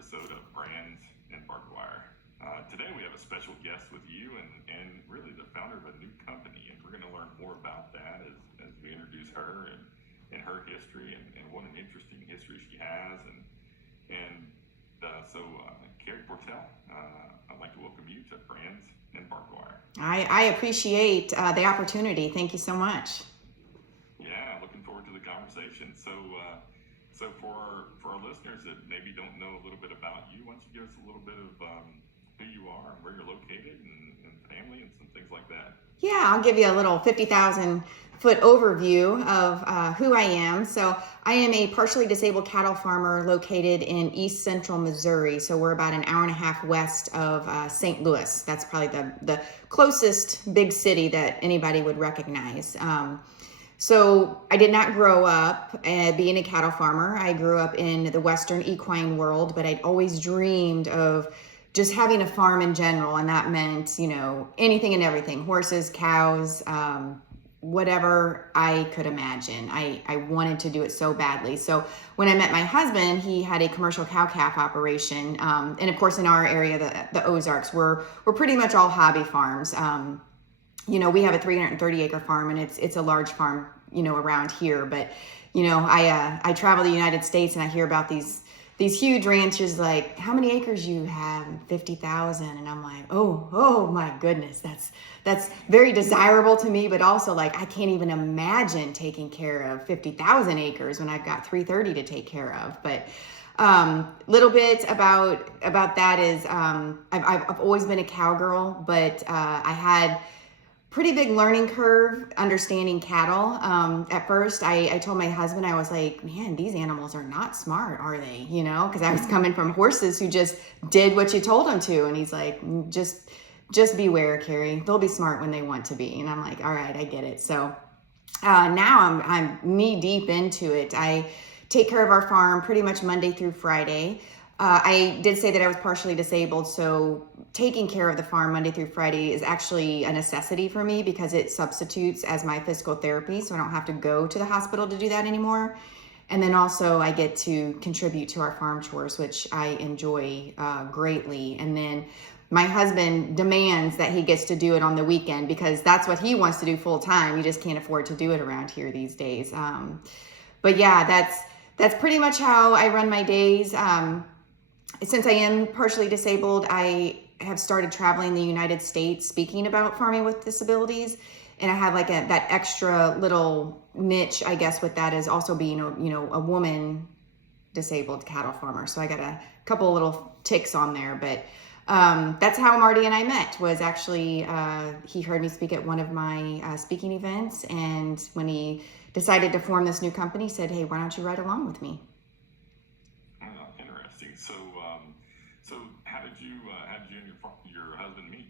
episode of Brands and Barbed Wire. Today we have a special guest with you and really the founder of a new company, and we're going to learn more about that as we introduce her and her history and what an interesting history she has. So Carey Portell, I'd like to welcome you to Brands and Barbed Wire. I appreciate the opportunity. Thank you so much. Yeah, looking forward to the conversation. So for our listeners that maybe don't know a little bit about you, why don't you give us a little bit of who you are and where you're located and family and some things like that? Yeah, I'll give you a little 50,000 foot overview of who I am. So I am a partially disabled cattle farmer located in East Central Missouri. So we're about an hour and a half west of St. Louis. That's probably the closest big city that anybody would recognize. So I did not grow up being a cattle farmer. I grew up in the Western equine world, but I'd always dreamed of just having a farm in general. And that meant, anything and everything, horses, cows, whatever I could imagine. I wanted to do it so badly. So when I met my husband, he had a commercial cow-calf operation. And of course, in our area, the Ozarks, we're pretty much all hobby farms. We have a 330 acre farm, and it's a large farm, around here. But, I travel the United States and I hear about these huge ranches, like, how many acres you have? 50,000. And I'm like, oh my goodness, that's very desirable to me. But also, like, I can't even imagine taking care of 50,000 acres when I've got 330 to take care of. But little bit about that is I've always been a cowgirl, but I had pretty big learning curve understanding cattle. At first, I told my husband, I was like, man, these animals are not smart, are they? Because I was coming from horses who just did what you told them to. And he's like, just beware, Carey. They'll be smart when they want to be. And I'm like, all right, I get it. So now I'm knee deep into it. I take care of our farm pretty much Monday through Friday. I did say that I was partially disabled, so taking care of the farm Monday through Friday is actually a necessity for me because it substitutes as my physical therapy, so I don't have to go to the hospital to do that anymore. And then also I get to contribute to our farm chores, which I enjoy greatly. And then my husband demands that he gets to do it on the weekend because that's what he wants to do full time. You just can't afford to do it around here these days. But yeah, that's pretty much how I run my days. Since I am partially disabled, I have started traveling the United States speaking about farming with disabilities. And I have like that extra little niche, I guess, with that is also being a woman disabled cattle farmer. So I got a couple of little ticks on there, but that's how Marty and I met. Was actually he heard me speak at one of my speaking events, and when he decided to form this new company, he said, hey, why don't you ride along with me? Interesting. So how did you and your husband meet?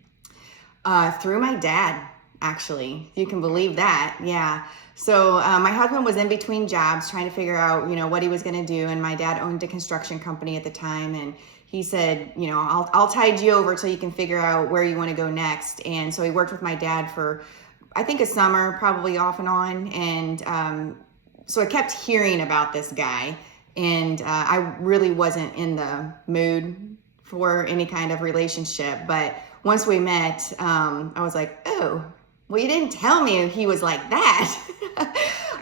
Through my dad, actually, if you can believe that. Yeah. So my husband was in between jobs trying to figure out, what he was going to do. And my dad owned a construction company at the time. And he said, I'll tide you over till you can figure out where you want to go next. And so he worked with my dad for, I think, a summer, probably off and on. And so I kept hearing about this guy. And I really wasn't in the mood for any kind of relationship. But once we met, I was like, oh, well, you didn't tell me he was like that.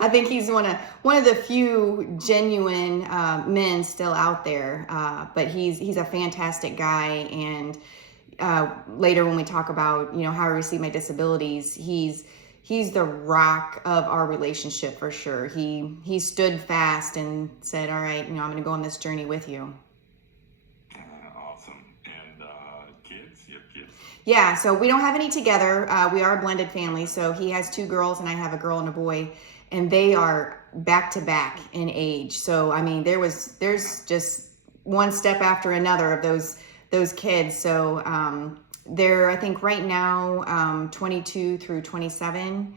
I think he's one of the few genuine men still out there. But he's a fantastic guy. And later when we talk about, how I received my disabilities, he's the rock of our relationship for sure. He stood fast and said, all right, I'm going to go on this journey with you. Awesome. And kids? You have kids? Yeah, so we don't have any together. We are a blended family. So he has 2 girls and I have a girl and a boy, and they are back to back in age. So, I mean, there's just one step after another of those kids. So, they're, I think right now, 22 through 27.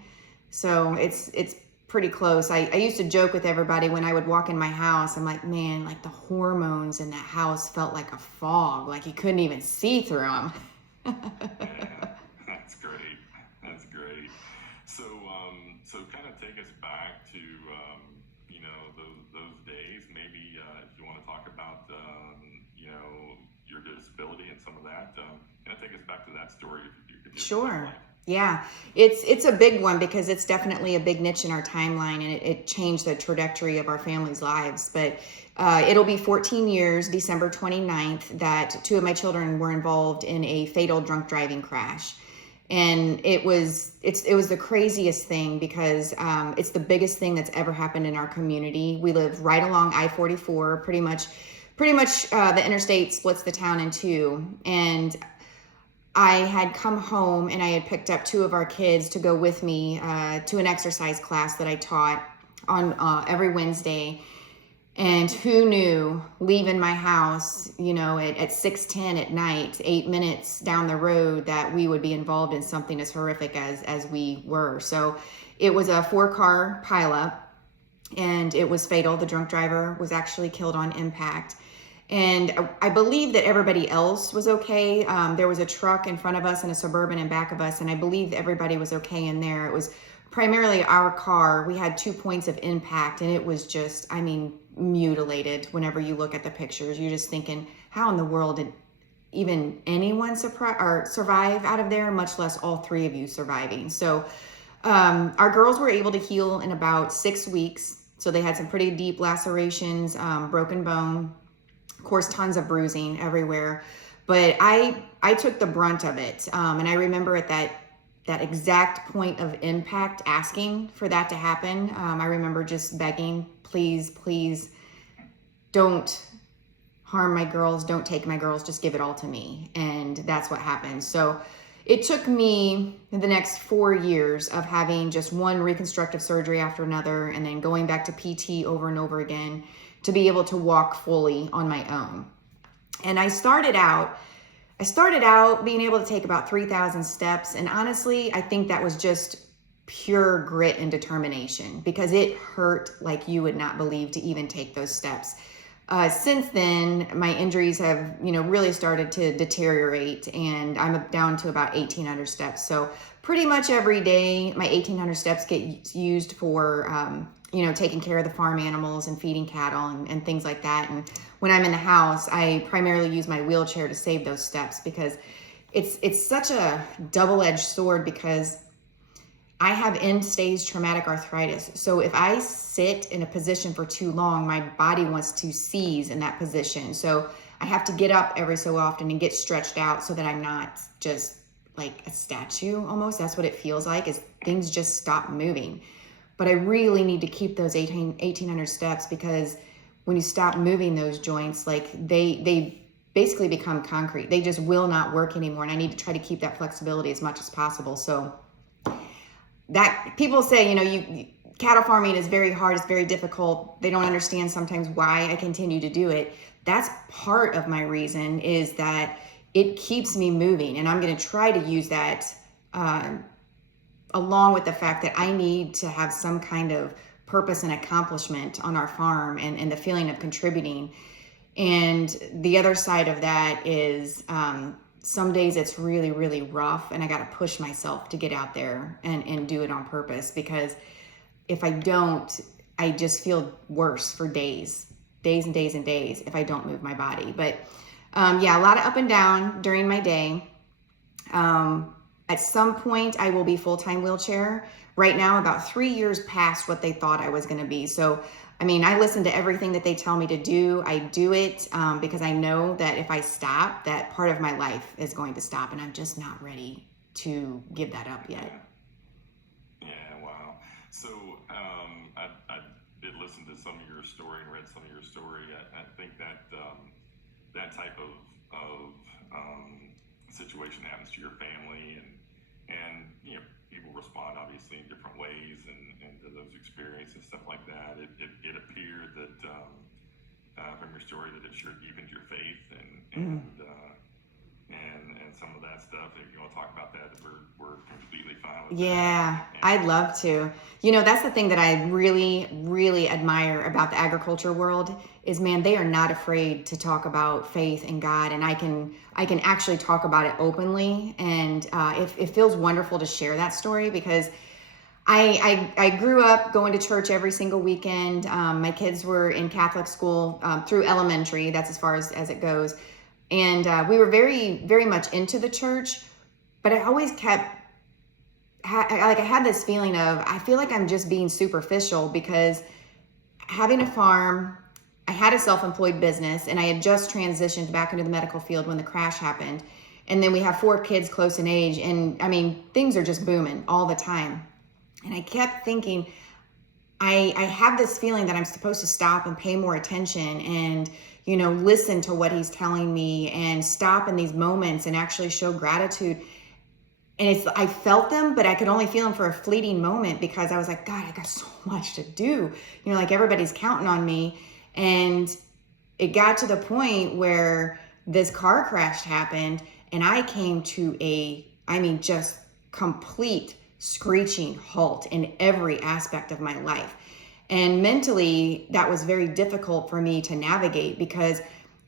So it's pretty close. I used to joke with everybody when I would walk in my house. I'm like, man, like the hormones in that house felt like a fog. Like you couldn't even see through them. Yeah, that's great. That's great. So kind of take us back to, those days. Maybe if you want to talk about, that. Take us back to that story if you Sure. like. Yeah, it's a big one because it's definitely a big niche in our timeline, and it changed the trajectory of our family's lives. But it'll be 14 years, December 29th, that two of my children were involved in a fatal drunk driving crash. And it was the craziest thing because it's the biggest thing that's ever happened in our community. We live right along I-44, pretty much the interstate splits the town in two. And I had come home and I had picked up two of our kids to go with me to an exercise class that I taught on every Wednesday. And who knew, leaving my house, at 6:10 at night, 8 minutes down the road, that we would be involved in something as horrific as we were. So it was a 4-car pileup, and it was fatal. The drunk driver was actually killed on impact. And I believe that everybody else was okay. There was a truck in front of us and a Suburban in back of us, and I believe everybody was okay in there. It was primarily our car. We had 2 points of impact, and it was just, mutilated. Whenever you look at the pictures, you're just thinking, how in the world did even anyone survive out of there, much less all three of you surviving? So our girls were able to heal in about 6 weeks. So they had some pretty deep lacerations, broken bone, of course, tons of bruising everywhere. But I took the brunt of it. And I remember at that exact point of impact asking for that to happen. I remember just begging, please don't harm my girls, don't take my girls, just give it all to me. And that's what happened. So it took me the next 4 years of having just one reconstructive surgery after another, and then going back to PT over and over again to be able to walk fully on my own. And I started out being able to take about 3,000 steps. And honestly, I think that was just pure grit and determination, because it hurt like you would not believe to even take those steps. Since then, my injuries have, really started to deteriorate, and I'm down to about 1,800 steps. So pretty much every day, my 1,800 steps get used for, taking care of the farm animals and feeding cattle and things like that. And when I'm in the house, I primarily use my wheelchair to save those steps, because it's such a double-edged sword, because I have end-stage traumatic arthritis. So if I sit in a position for too long, my body wants to seize in that position. So I have to get up every so often and get stretched out so that I'm not just like a statue almost. That's what it feels like, is things just stop moving. But I really need to keep those 1,800 steps, because when you stop moving those joints, like they basically become concrete. They just will not work anymore. And I need to try to keep that flexibility as much as possible. So that people say, cattle farming is very hard. It's very difficult. They don't understand sometimes why I continue to do it. That's part of my reason, is that it keeps me moving. And I'm going to try to use that along with the fact that I need to have some kind of purpose and accomplishment on our farm, and the feeling of contributing. And the other side of that is some days it's really, really rough, and I got to push myself to get out there and do it on purpose, because if I don't, I just feel worse for days and days and days if I don't move my body. But a lot of up and down during my day. At some point I will be full-time wheelchair. Right now, about 3 years past what they thought I was going to be. So I listen to everything that they tell me to do. I do it because I know that if I stop, that part of my life is going to stop, and I'm just not ready to give that up yet. Yeah, wow. So I did listen to some of your story and read some of your story. I think that that type of situation happens to your family, and people respond obviously in different ways and to those experiences, stuff like that. It appeared that from your story that it sure deepened your faith and some of that stuff. If you want to talk about that, we're completely fine with that. I'd love to. That's the thing that I really, really admire about the agriculture world is, man, they are not afraid to talk about faith and God, and I can actually talk about it openly, and it feels wonderful to share that story, because I grew up going to church every single weekend. My kids were in Catholic school through elementary. That's as far as it goes. And we were very, very much into the church, but I always I had this feeling of, I feel like I'm just being superficial, because having a farm, I had a self-employed business, and I had just transitioned back into the medical field when the crash happened. And then we have 4 kids close in age. And I mean, things are just booming all the time. And I kept thinking, I have this feeling that I'm supposed to stop and pay more attention and, listen to what he's telling me, and stop in these moments and actually show gratitude. And I felt them, but I could only feel them for a fleeting moment, because I was like, God, I got so much to do. Like everybody's counting on me. And it got to the point where this car crash happened, and I came to just complete screeching halt in every aspect of my life. And mentally, that was very difficult for me to navigate, because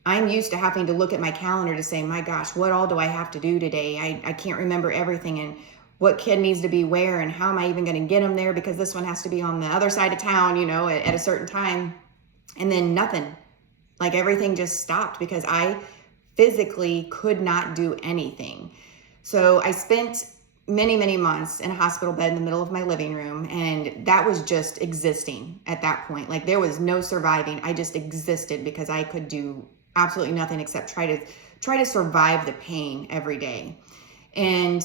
I'm used to having to look at my calendar to say, my gosh, what all do I have to do today? I can't remember everything, and what kid needs to be where, and how am I even going to get them there, because this one has to be on the other side of town, at a certain time. And then nothing, like everything just stopped, because I physically could not do anything. So I spent many, many months in a hospital bed in the middle of my living room. And that was just existing at that point. Like there was no surviving. I just existed, because I could do absolutely nothing except try to survive the pain every day. And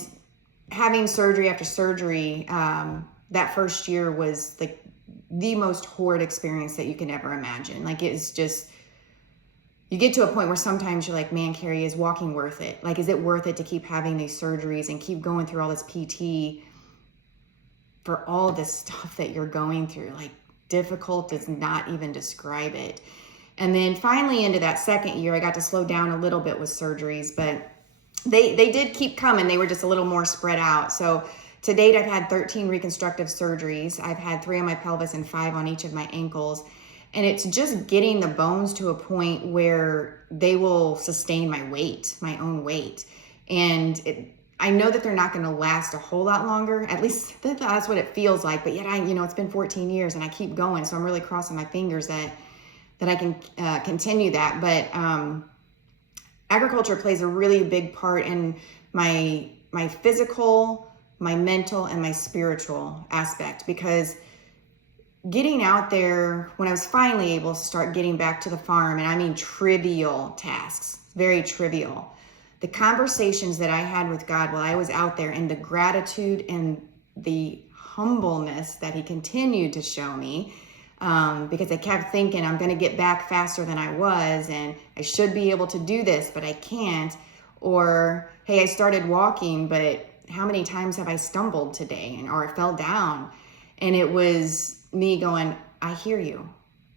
having surgery after surgery, that first year was like the most horrid experience that you can ever imagine. Like it's just, you get to a point where sometimes you're like, man, Carey, is walking worth it? Like, is it worth it to keep having these surgeries and keep going through all this PT for all this stuff that you're going through? Like, difficult does not even describe it. And then finally into that second year, I got to slow down a little bit with surgeries, but they did keep coming. They were just a little more spread out. So to date, I've had 13 reconstructive surgeries. I've had 3 on my pelvis and 5 on each of my ankles. And it's just getting the bones to a point where they will sustain my weight, my own weight. And I know that they're not going to last a whole lot longer. At least that's what it feels like. But yet, it's been 14 years and I keep going. So I'm really crossing my fingers that I can continue that. But agriculture plays a really big part in my physical, my mental, and my spiritual aspect, because getting out there, when I was finally able to start getting back to the farm, and I mean trivial tasks, very trivial, the conversations that I had with God while I was out there, and the gratitude and the humbleness that he continued to show me, because I kept thinking I'm going to get back faster than I was, and I should be able to do this, but I can't. Or, hey, I started walking, but how many times have I stumbled today or I fell down? And it was me going, I hear you.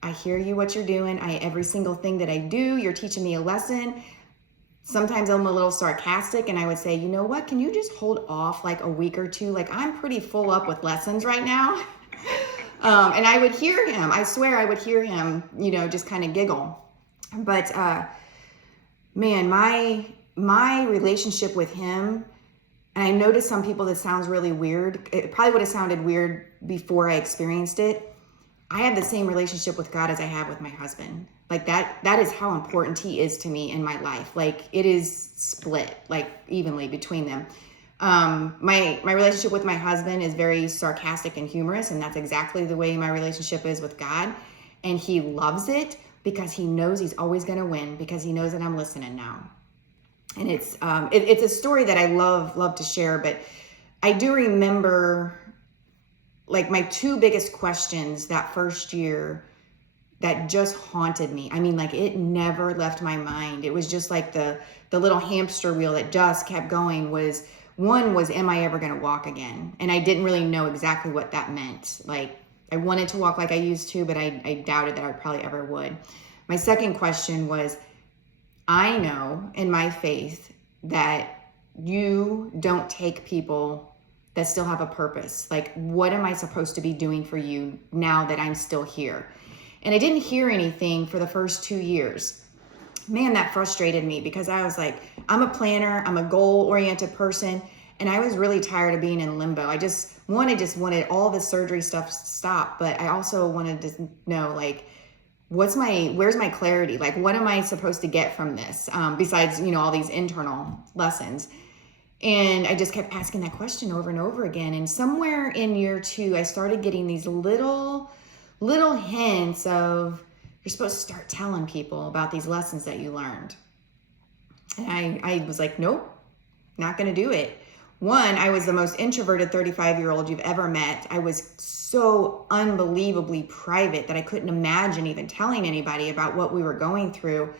I hear you, what you're doing. Every single thing that I do, you're teaching me a lesson. Sometimes I'm a little sarcastic, and I would say, you know what, can you just hold off like a week or two? Like, I'm pretty full up with lessons right now. And I would hear him. I swear I would hear him, just kind of giggle. But man, my relationship with him, and I noticed some people that sounds really weird. It probably would have sounded weird before I experienced it. I have the same relationship with God as I have with my husband. Like that is how important he is to me in my life. Like it is split like evenly between them. My relationship with my husband is very sarcastic and humorous, and that's exactly the way my relationship is with God. And he loves it because he knows he's always going to win, because he knows that I'm listening now. And it's a story that I love to share, but I do remember like my 2 biggest questions that first year that just haunted me. I mean, like it never left my mind. It was just like the little hamster wheel that just kept going. One was, am I ever going to walk again? And I didn't really know exactly what that meant. Like I wanted to walk like I used to, but I doubted that I probably ever would. My second question was, I know in my faith that you don't take people that still have a purpose. Like, what am I supposed to be doing for you now that I'm still here? And I didn't hear anything for the first 2 years. Man, that frustrated me, because I was like, I'm a planner, I'm a goal-oriented person, and I was really tired of being in limbo. I just wanted all the surgery stuff to stop, but I also wanted to know, like, where's my clarity? Like, what am I supposed to get from this? Besides, all these internal lessons. And I just kept asking that question over and over again. And somewhere in year 2, I started getting these little hints of, you're supposed to start telling people about these lessons that you learned. And I was like, nope, not going to do it. One, I was the most introverted 35-year-old you've ever met. I was so unbelievably private that I couldn't imagine even telling anybody about what we were going through.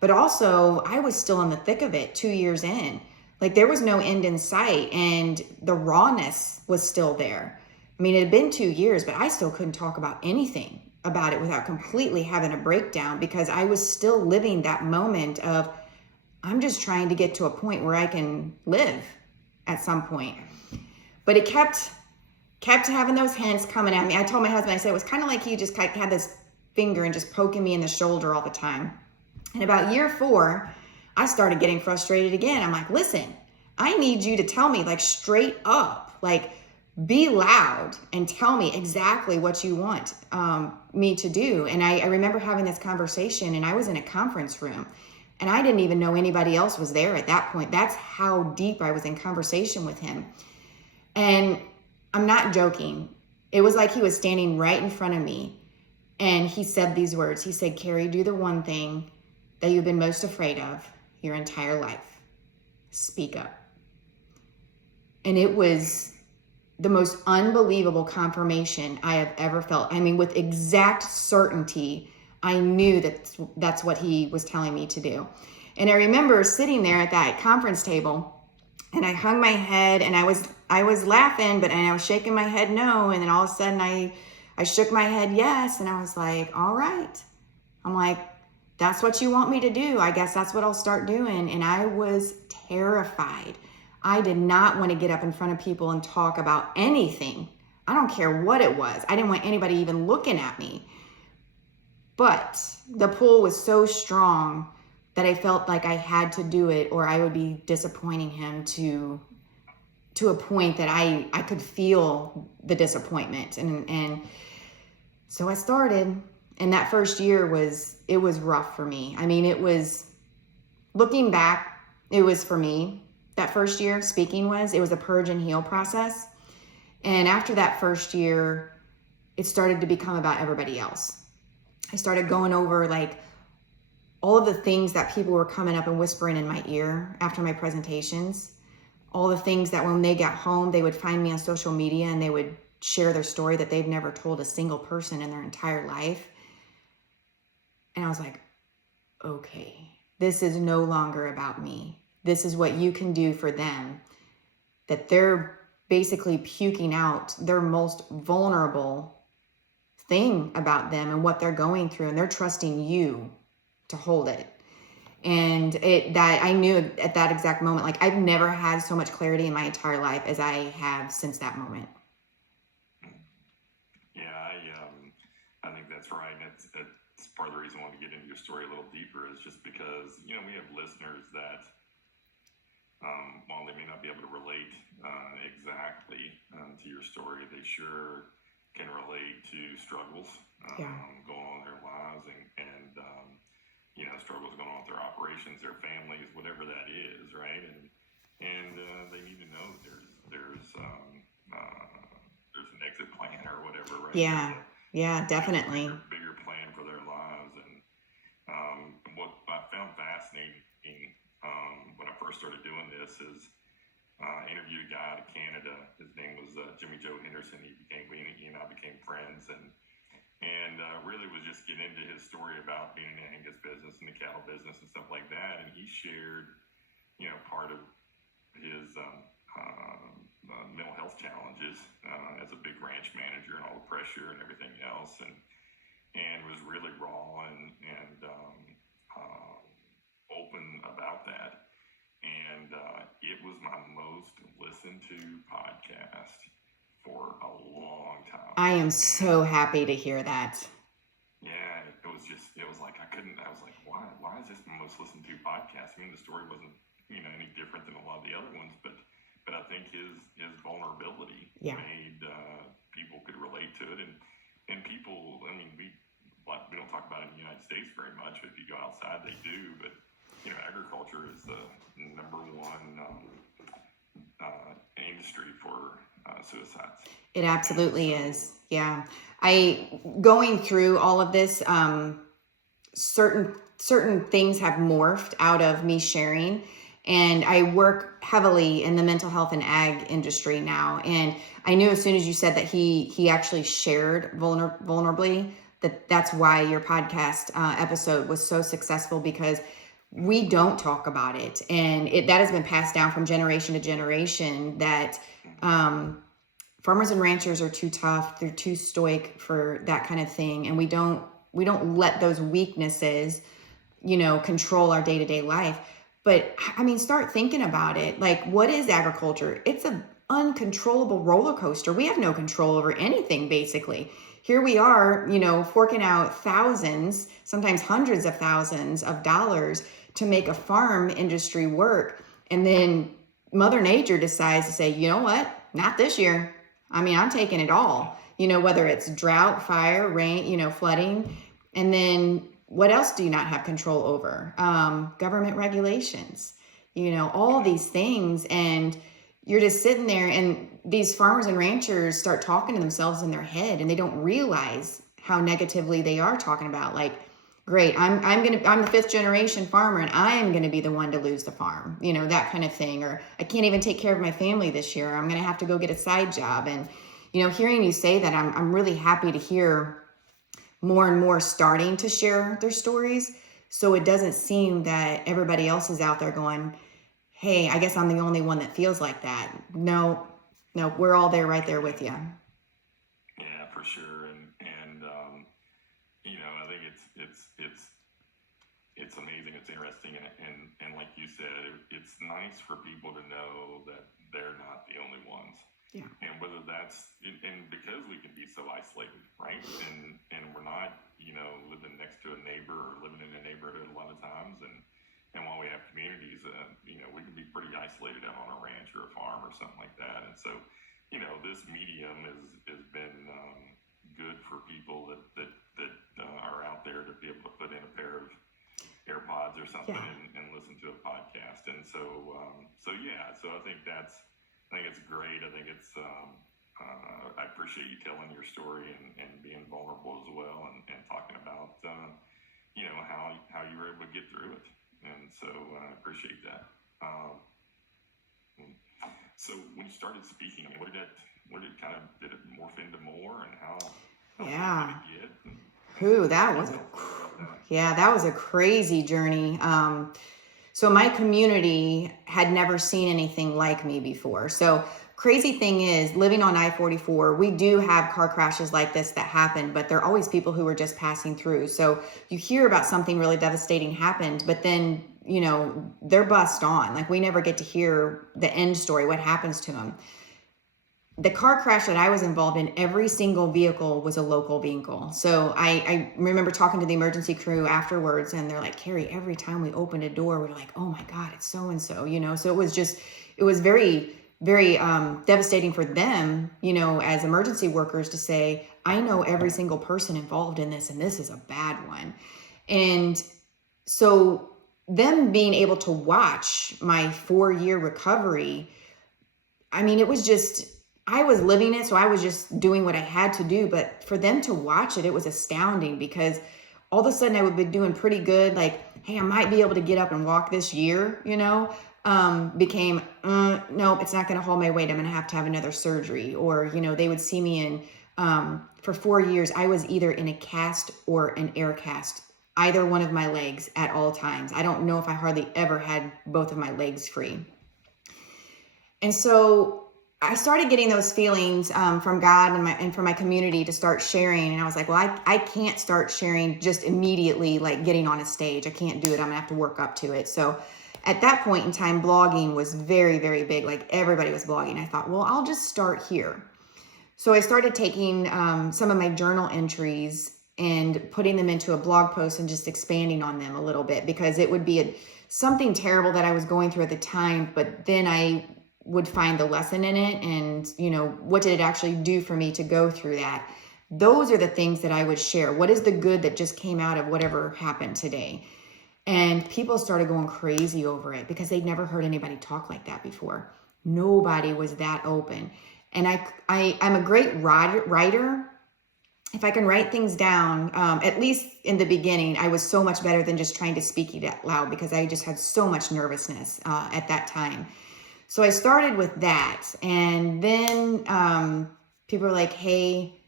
But also, I was still in the thick of it 2 years in. Like, there was no end in sight, and the rawness was still there. I mean, it had been 2 years, but I still couldn't talk about anything about it without completely having a breakdown, because I was still living that moment of, I'm just trying to get to a point where I can live at some point. But it kept having those hints coming at me. I told my husband, I said, it was kind of like he just had this finger and just poking me in the shoulder all the time. And about year 4, I started getting frustrated again. I'm like, listen, I need you to tell me, like, straight up, like, be loud and tell me exactly what you want me to do. And I remember having this conversation, and I was in a conference room, and I didn't even know anybody else was there at that point. That's how deep I was in conversation with him. And I'm not joking. It was like he was standing right in front of me, and he said these words. He said, Carey, do the one thing that you've been most afraid of your entire life. Speak up. And it was the most unbelievable confirmation I have ever felt. I mean, with exact certainty, I knew that that's what he was telling me to do. And I remember sitting there at that conference table, and I hung my head, and I was laughing, but I was shaking my head no, and then all of a sudden I shook my head yes, and I was like, all right. I'm like, that's what you want me to do. I guess that's what I'll start doing. And I was terrified. I did not want to get up in front of people and talk about anything. I don't care what it was. I didn't want anybody even looking at me. But the pull was so strong that I felt like I had to do it, or I would be disappointing him to a point that I could feel the disappointment. And so I started. And that first year was rough for me. I mean, it was, looking back, it was for me. That first year, speaking it was a purge and heal process. And after that first year, it started to become about everybody else. I started going over, like, all of the things that people were coming up and whispering in my ear after my presentations. All the things that when they got home, they would find me on social media and they would share their story that they've never told a single person in their entire life. And I was like, okay, this is no longer about me. This is what you can do for them. That they're basically puking out their most vulnerable thing about them and what they're going through, and they're trusting you to hold it. And that I knew at that exact moment, like, I've never had so much clarity in my entire life as I have since that moment. Yeah, I think that's right. That's part of the reason I want to get into your story a little deeper, is just because, we have listeners that, while they may not be able to relate exactly to your story, they sure can relate to struggles going on in their lives, and struggles going on with their operations, their families, whatever that is, right? And they need to know that there's an exit plan or whatever, right? Yeah, definitely. Bigger plan for their lives. And what I found fascinating when I first started doing this is I interviewed a guy out of Canada. His name was Jimmy Joe Henderson. He and I became friends, and really was just getting into his story about being in the Angus business and the cattle business and stuff like that. And he shared, part of his mental health challenges as a big ranch manager and all the pressure and everything else, and was really raw and open about that. And it was my most listened to podcast for a long time. I am so happy to hear that. Yeah, it was like I was like, why is this my most listened to podcast? I mean, the story wasn't any different than a lot of the other ones, but I think his vulnerability made people could relate to it, and people. I mean, we don't talk about it in the United States very much. If you go outside, they do, but agriculture is the number one industry for suicides. It absolutely is. Yeah. Going through all of this, certain things have morphed out of me sharing, and I work heavily in the mental health and ag industry now. And I knew as soon as you said that he actually shared vulnerably, that's why your podcast episode was so successful, because we don't talk about it. And that has been passed down from generation to generation, that farmers and ranchers are too tough. They're too stoic for that kind of thing. And we don't let those weaknesses, control our day-to-day life. But I mean, start thinking about it. Like, what is agriculture? It's an uncontrollable roller coaster. We have no control over anything, basically. Here we are, forking out thousands, sometimes hundreds of thousands of dollars to make a farm industry work. And then Mother Nature decides to say, you know what? Not this year. I mean, I'm taking it all, whether it's drought, fire, rain, flooding. And then what else do you not have control over? Government regulations, all these things. And you're just sitting there, and these farmers and ranchers start talking to themselves in their head, and they don't realize how negatively they are talking about, like, great, I'm the fifth generation farmer, and I am going to be the one to lose the farm, that kind of thing. Or I can't even take care of my family this year. I'm going to have to go get a side job. And, hearing you say that, I'm really happy to hear more and more starting to share their stories. So it doesn't seem that everybody else is out there going, hey, I guess I'm the only one that feels like that. No, we're all there, right there with you. Yeah, for sure. And I think it's amazing. It's interesting. And like you said, it's nice for people to know that they're not the only ones. Yeah. And whether that's, and because we can be so isolated, right? And we're not, living next to a neighbor or living in a neighborhood a lot of times. And while we have communities, we can be pretty isolated out on a ranch or a farm or something like that. And so, this medium has been good for people that are out there to be able to put in a pair of AirPods or something, and listen to a podcast. And so I think it's great. I think it's I appreciate you telling your story and being vulnerable as well, and talking about how you were able to get through it. And so I appreciate that. So when you started speaking, I mean, did it morph into more, and how yeah. did it get? That was a crazy journey. So my community had never seen anything like me before. So crazy thing is, living on I-44, we do have car crashes like this that happen, but there are always people who are just passing through. So you hear about something really devastating happened, but then, they're bussed on. Like, we never get to hear the end story, what happens to them. The car crash that I was involved in, every single vehicle was a local vehicle. So I remember talking to the emergency crew afterwards, and they're like, Carey, every time we opened a door, we're like, oh my God, it's so-and-so, So it was very, very devastating for them, as emergency workers, to say, I know every single person involved in this, and this is a bad one. And so them being able to watch my 4-year recovery, I mean, it was just, I was living it, so I was just doing what I had to do. But for them to watch it was astounding, because all of a sudden I would be doing pretty good. Like, hey, I might be able to get up and walk this year, became, no, it's not going to hold my weight. I'm going to have another surgery. Or, they would see me in, for 4 years, I was either in a cast or an air cast, either one of my legs at all times. I don't know if I hardly ever had both of my legs free. And so I started getting those feelings from God and from my community to start sharing. And I was like, well, I can't start sharing just immediately, like getting on a stage. I can't do it. I'm gonna have to work up to it. So at that point in time, blogging was very, very big. Like, everybody was blogging. I thought, well, I'll just start here. So I started taking some of my journal entries and putting them into a blog post and just expanding on them a little bit, because it would be something terrible that I was going through at the time, but then I would find the lesson in it, and what did it actually do for me to go through that. Those are the things that I would share. What is the good that just came out of whatever happened today? And people started going crazy over it because they'd never heard anybody talk like that before. Nobody was that open. And I'm a great writer. If I can write things down, at least in the beginning, I was so much better than just trying to speak it out loud because I just had so much nervousness at that time. So I started with that. And then people were like, hey,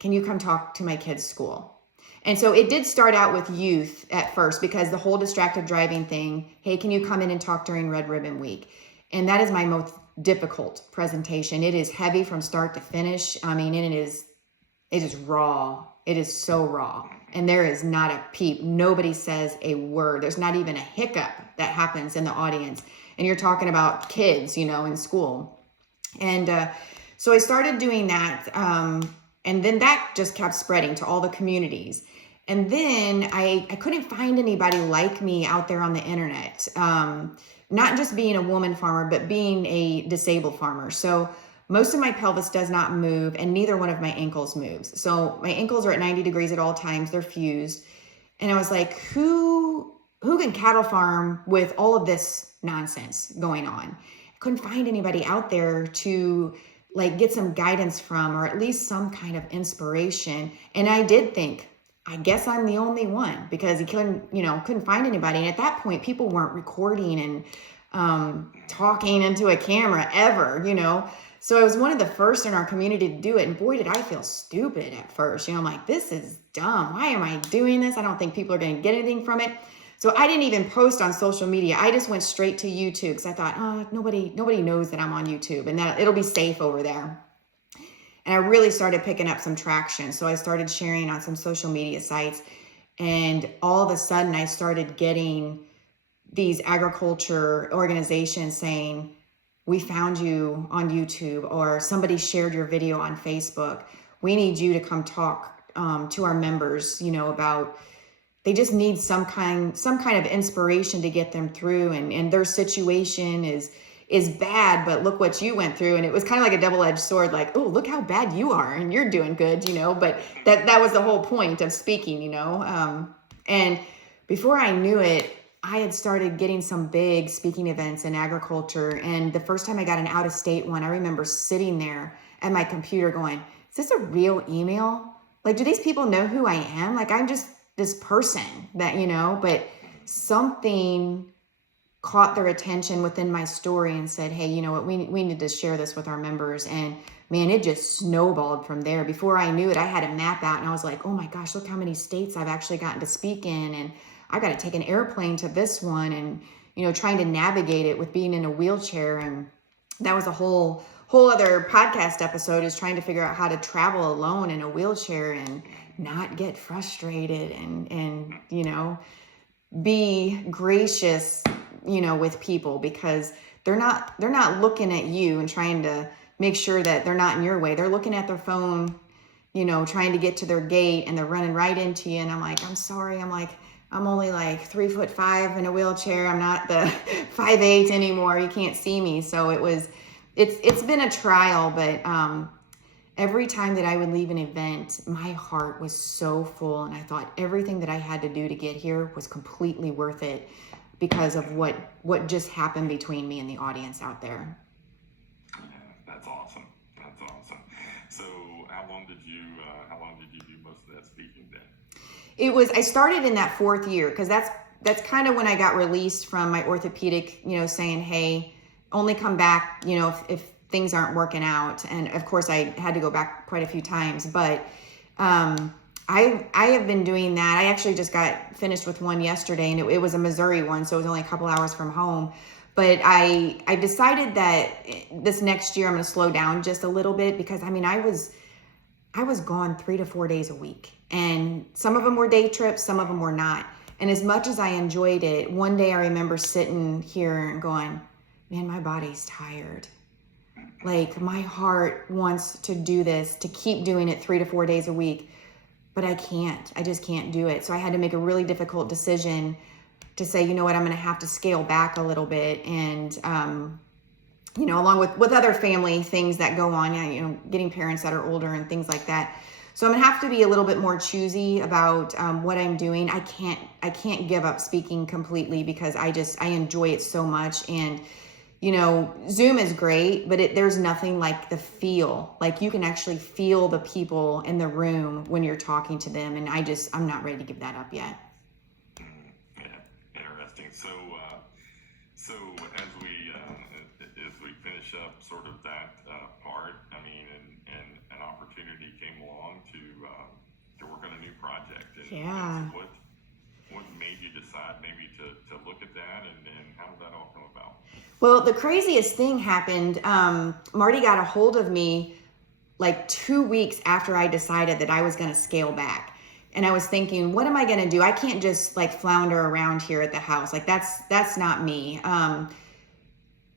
can you come talk to my kids' school? And so it did start out with youth at first because the whole distracted driving thing, hey, can you come in and talk during Red Ribbon Week? And that is my most difficult presentation. It is heavy from start to finish. I mean, it is raw. It is so raw. And there is not a peep. Nobody says a word. There's not even a hiccup that happens in the audience. And you're talking about kids, in school. And so I started doing that. And then that just kept spreading to all the communities. And then I couldn't find anybody like me out there on the internet. Not just being a woman farmer, but being a disabled farmer. So most of my pelvis does not move and neither one of my ankles moves. So my ankles are at 90 degrees at all times. They're fused. And I was like, who can cattle farm with all of this nonsense going on? I couldn't find anybody out there to get some guidance from, or at least some kind of inspiration. And I did think, I guess I'm the only one because he couldn't find anybody. And at that point, people weren't recording and talking into a camera ever, So I was one of the first in our community to do it. And boy, did I feel stupid at first. I'm like, this is dumb. Why am I doing this? I don't think people are going to get anything from it. So I didn't even post on social media. I just went straight to YouTube because I thought, nobody knows that I'm on YouTube and that it'll be safe over there. And I really started picking up some traction. So I started sharing on some social media sites. And all of a sudden I started getting these agriculture organizations saying, we found you on YouTube, or somebody shared your video on Facebook. We need you to come talk to our members, about, they just need some kind of inspiration to get them through. And their situation is bad, but look what you went through. And it was kind of like a double-edged sword, like, oh, look how bad you are and you're doing good, but that was the whole point of speaking, and before I knew it, I had started getting some big speaking events in agriculture. And the first time I got an out-of-state one, I remember sitting there at my computer going, is this a real email? Do these people know who I am? I'm just this person that, but something caught their attention within my story and said, hey, you know what, we need to share this with our members. And man, it just snowballed from there. Before I knew it, I had a map out and I was like, oh my gosh, look how many states I've actually gotten to speak in. And I got to take an airplane to this one, and, trying to navigate it with being in a wheelchair. And that was a whole other podcast episode, is trying to figure out how to travel alone in a wheelchair and not get frustrated and be gracious, with people, because they're not looking at you and trying to make sure that they're not in your way. They're looking at their phone, trying to get to their gate, and they're running right into you. And I'm like, I'm sorry. I'm only 3'5" in a wheelchair. I'm not the 5'8" anymore. You can't see me. So it's been a trial, but every time that I would leave an event, my heart was so full. And I thought everything that I had to do to get here was completely worth it because of what just happened between me and the audience out there. Yeah, that's awesome. That's awesome. So how long did you do most of that speaking then? I started in that 4th year, because that's kind of when I got released from my orthopedic, saying, hey, only come back, if things aren't working out. And of course I had to go back quite a few times, but I have been doing that. I actually just got finished with one yesterday, and it was a Missouri one, so it was only a couple hours from home. But I decided that this next year I'm going to slow down just a little bit, because I was gone 3 to 4 days a week, and some of them were day trips, some of them were not. And as much as I enjoyed it, one day I remember sitting here and going, man, my body's tired. My heart wants to do this, to keep doing it 3 to 4 days a week, but I just can't do it. So I had to make a really difficult decision to say, you know what, I'm going to have to scale back a little bit and along with other family things that go on, getting parents that are older and things like that. So I'm gonna have to be a little bit more choosy about what I'm doing. I can't give up speaking completely because I enjoy it so much. And Zoom is great, but there's nothing like the feel. Like you can actually feel the people in the room when you're talking to them, and I'm not ready to give that up yet. Yeah, interesting. So as we finish up sort of that part, I mean, and an opportunity came along to work on a new project. And so what made you decide maybe to look at that, and how did that all come about? Well, the craziest thing happened. Marty got a hold of me like 2 weeks after I decided that I was going to scale back. And I was thinking, what am I going to do? I can't just like flounder around here at the house. Like that's not me.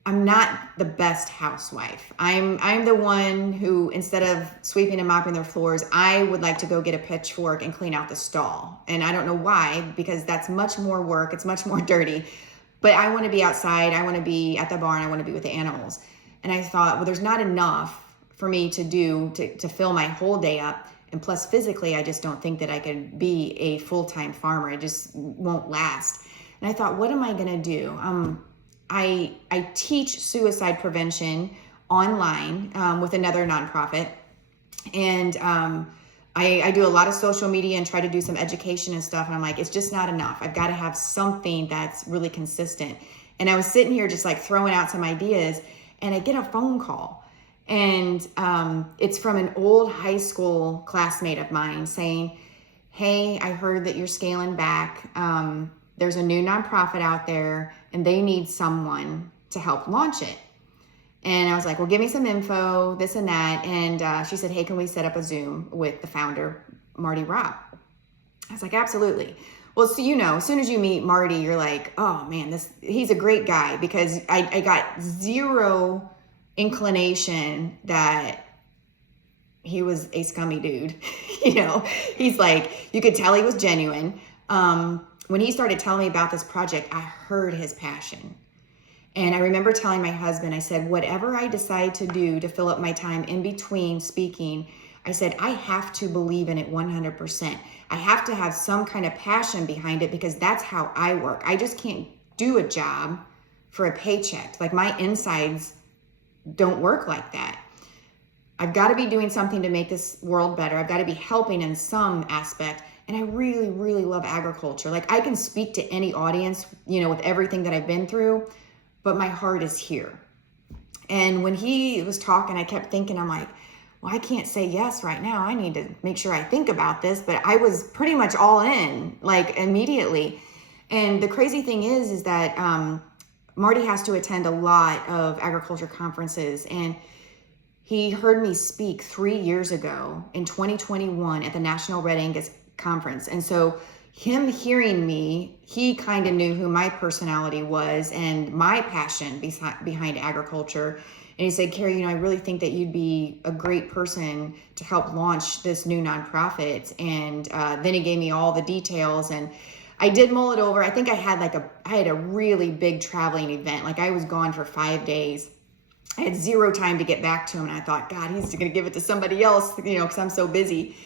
I'm not the best housewife. I'm the one who, instead of sweeping and mopping their floors, I would like to go get a pitchfork and clean out the stall. And I don't know why, because that's much more work. It's much more dirty. But I want to be outside. I want to be at the barn. I want to be with the animals. And I thought, well, there's not enough for me to do to fill my whole day up. And plus, physically, I just don't think that I could be a full-time farmer. It just won't last. And I thought, what am I going to do? I teach suicide prevention online with another nonprofit. And I do a lot of social media and try to do some education and stuff. And I'm like, it's just not enough. I've got to have something that's really consistent. And I was sitting here just like throwing out some ideas, and I get a phone call. And it's from an old high school classmate of mine saying, hey, I heard that you're scaling back. There's a new nonprofit out there and they need someone to help launch it. And I was like, well, give me some info, this and that. And she said, hey, can we set up a Zoom with the founder, Marty Robb? I was like, absolutely. Well, so as soon as you meet Marty, you're like, oh man, he's a great guy, because I got zero inclination that he was a scummy dude. He's like, you could tell he was genuine. When he started telling me about this project, I heard his passion. And I remember telling my husband, I said, whatever I decide to do to fill up my time in between speaking, I said, I have to believe in it 100%. I have to have some kind of passion behind it, because that's how I work. I just can't do a job for a paycheck. Like, my insides don't work like that. I've got to be doing something to make this world better. I've got to be helping in some aspect. And I really, really love agriculture. Like, I can speak to any audience, with everything that I've been through, but my heart is here. And when he was talking, I kept thinking, I'm like, well, I can't say yes right now. I need to make sure I think about this. But I was pretty much all in, like, immediately. And the crazy thing is that Marty has to attend a lot of agriculture conferences. And he heard me speak 3 years ago in 2021 at the National Red Angus Conference. And so him hearing me, he kind of knew who my personality was and my passion behind agriculture. And he said, Carey, I really think that you'd be a great person to help launch this new nonprofit. And then he gave me all the details, and I did mull it over. I think I had a really big traveling event. Like, I was gone for 5 days. I had zero time to get back to him. And I thought, God, he's going to give it to somebody else, because I'm so busy.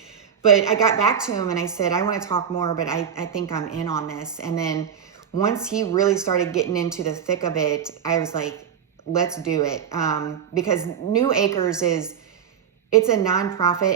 But I got back to him and I said, I want to talk more, but I think I'm in on this. And then once he really started getting into the thick of it, I was like, let's do it. Because New Acres it's a nonprofit.